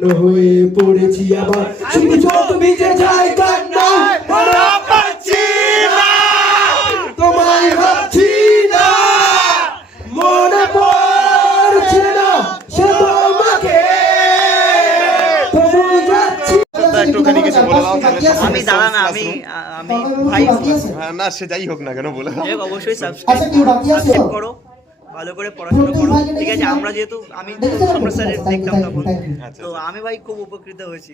বিষণ্ণ হয়ে পড়েছি আবার, শুধু চোখ ভিজে যায় কান্নায়, মনে পাচ্ছি না, তোমায় ভাবছি না, মনে পড়ছে না সে তোমাকে, তবু যাচ্ছি। একটুখানি কিছু বলে দাও তাহলে আমি দাঁড়া না, আমি ভাই হ্যাঁ, না সে যাই হোক না কেন বলে দাও। অবশ্যই সাবস্ক্রাইব করো, ভালো করে পড়াশোনা করো, ঠিক আছে? আমরা যেহেতু আমরা স্যারের দেখতাম তখন, তো আমি ভাই খুব উপকৃত হয়েছি।